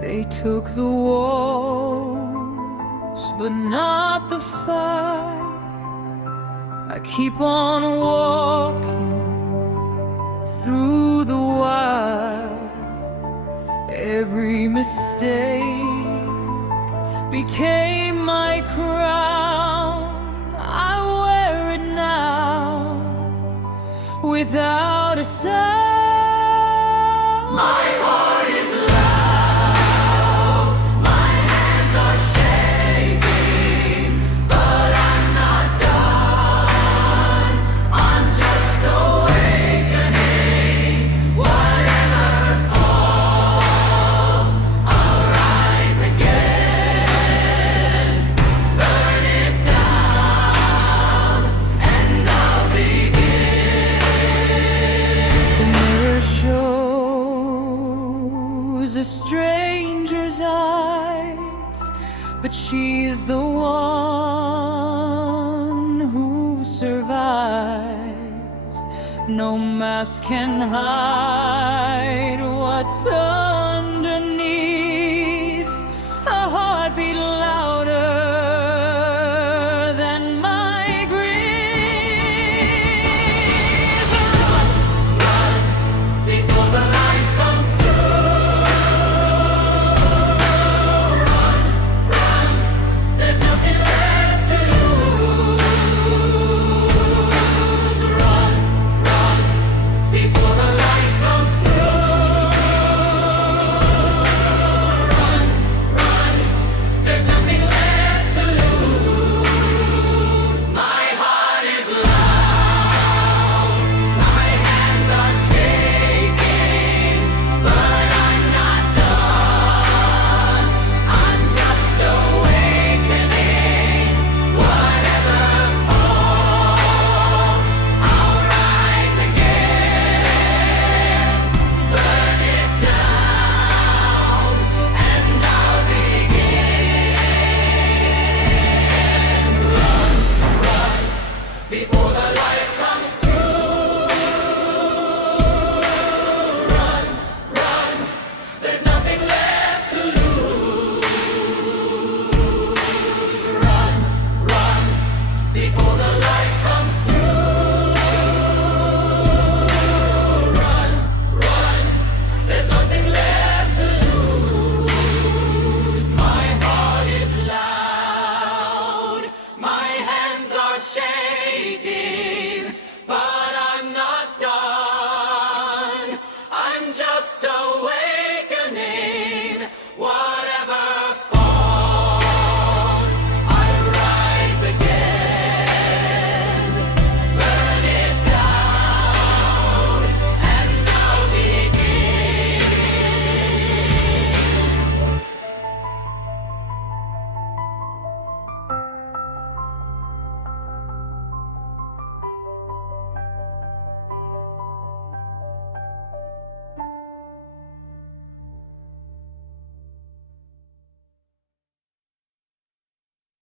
They took the walls, but not the fight. I keep on walking through the wild. Every mistake became my crown. I wear it now without a sound. My heart is loud, my hands are shaking, but I'm not done. I'm just awakening. Whatever falls, I'll rise again. Burn it down, and I'll begin. The mirror shows a stranger's eyes, but she's the one who survives. No mask can hide what's